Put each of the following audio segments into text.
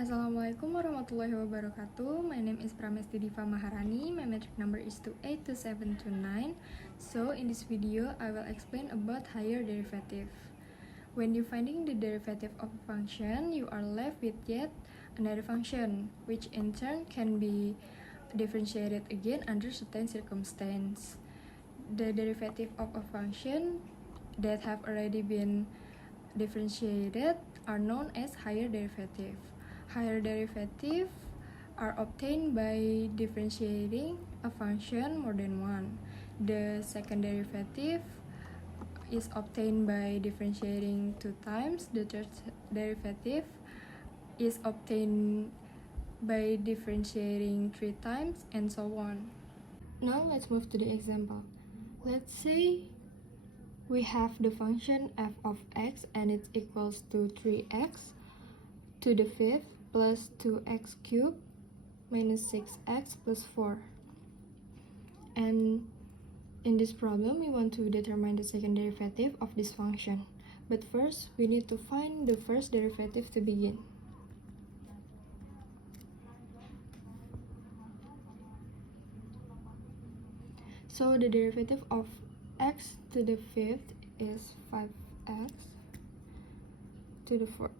Assalamualaikum warahmatullahi wabarakatuh. My name is Diva. My metric number is 282729. So in this video, I will explain about higher derivative. When you're finding the derivative of a function, you are left with yet another function, which in turn can be differentiated again under certain circumstance. The derivative of a function that have already been differentiated are known as higher derivative. Higher derivative are obtained by differentiating a function more than one. The second derivative is obtained by differentiating 2 times. The third derivative is obtained by differentiating 3 times, and so on. Now let's move to the example. Let's say we have the function f of x and it equals to 3x to the fifth plus 2x cubed minus 6x plus 4. And in this problem, we want to determine the second derivative of this function. But first, we need to find the first derivative to begin. So the derivative of x to the fifth is 5x to the fourth.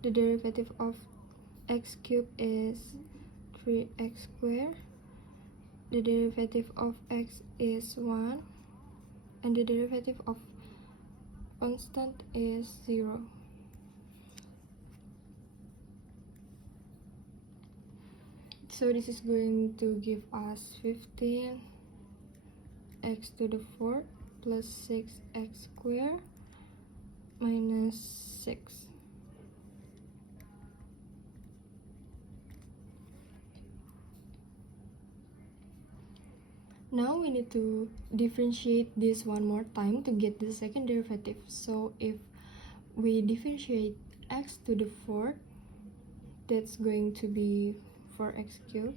The derivative of x cubed is 3x squared. The derivative of x is 1. And the derivative of constant is 0. So this is going to give us 15 x to the fourth plus 6x squared minus 6. Now we need to differentiate this one more time to get the second derivative. So if we differentiate x to the fourth, that's going to be 4x cubed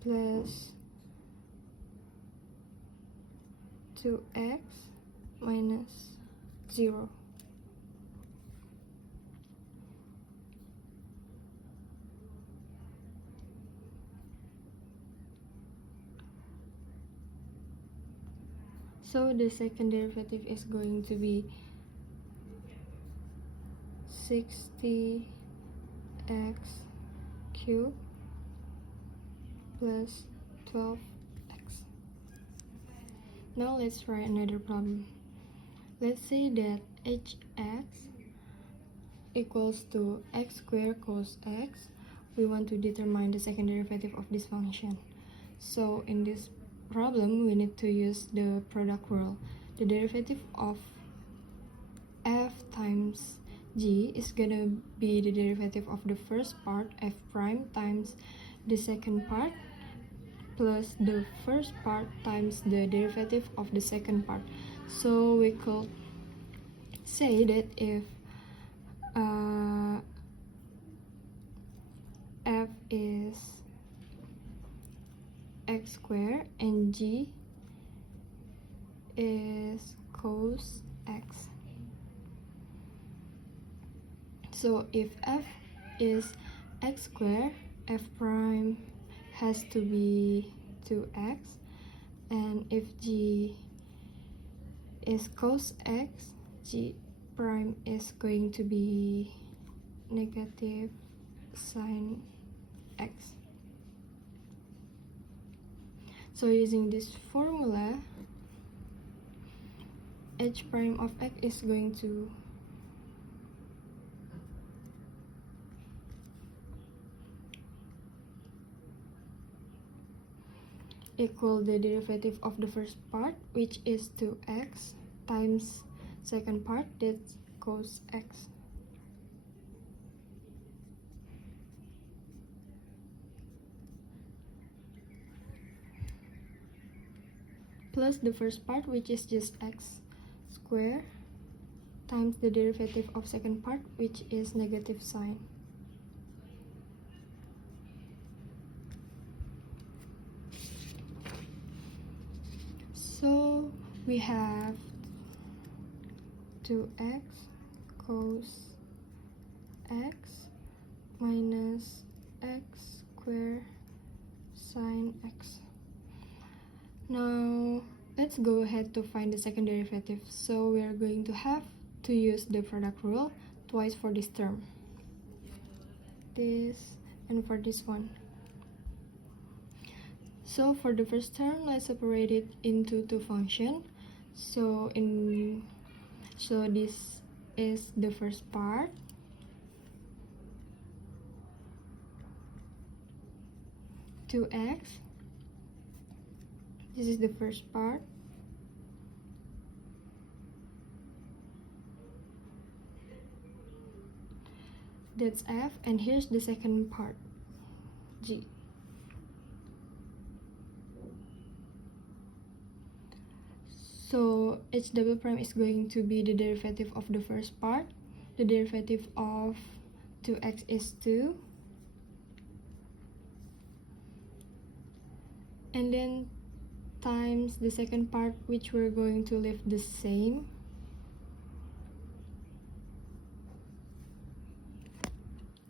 plus 2x minus 0. So the second derivative is going to be 60x cubed plus 12x. Now let's try another problem. Let's say that hx equals to x squared cos x. We want to determine the second derivative of this function. So in this problem, we need to use the product rule. The derivative of f times g is gonna be the derivative of the first part, f prime, times the second part, plus the first part times the derivative of the second part. So we could say that if f is x squared and g is cos x. So if f is x squared, f prime has to be 2x, and if g is cos x, g prime is going to be negative sine x. So using this formula, h prime of x is going to equal the derivative of the first part, which is 2x, times second part, that's cos x. Plus the first part, which is just x squared, times the derivative of second part, which is negative sine. So we have 2x cos x minus x squared sine x. Now let's go ahead to find the second derivative. So we are going to have to use the product rule twice for this term, this and for this one. So for the first term, let's separate it into two functions. So this is the first part, two x. This is the first part, that's f, and here's the second part, g. So h double prime is going to be the derivative of the first part. The derivative of 2x is 2. And then times the second part, which we're going to leave the same.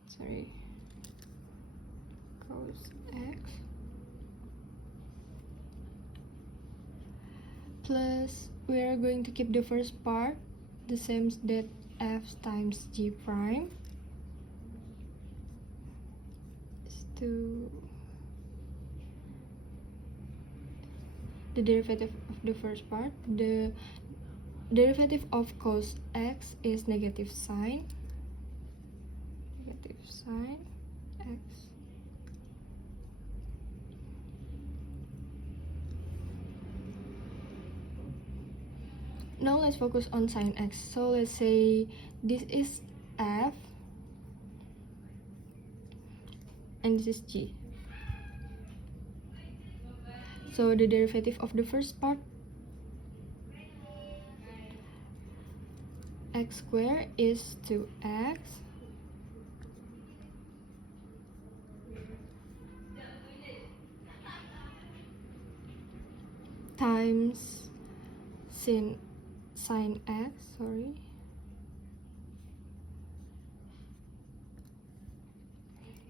Sorry. Cos x. Plus, we are going to keep the first part the same, that f times g prime is to the derivative of the first part. The derivative of cos x is negative sine x. Now let's focus on sine x. So let's say this is f and this is g. So the derivative of the first part, x squared is 2x times sine x,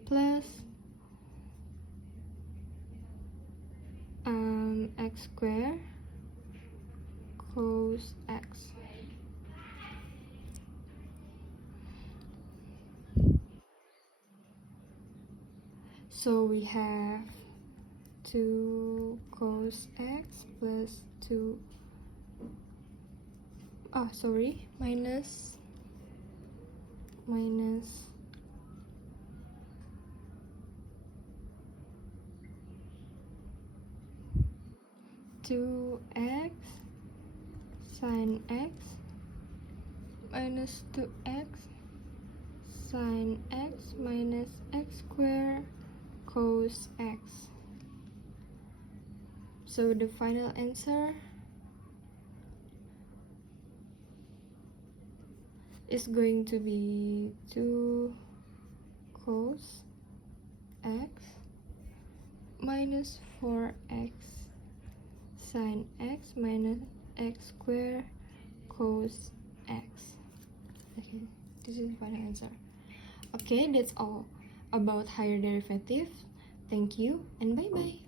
plus x squared cos x. So we have 2 cos x plus 2 minus 2x sine x minus 2x sine x minus x squared cos x. So the final answer is going to be 2 cos x minus 4x sine x minus x squared cos x. Okay, this is the final answer. Okay, that's all about higher derivative. Thank you and bye bye.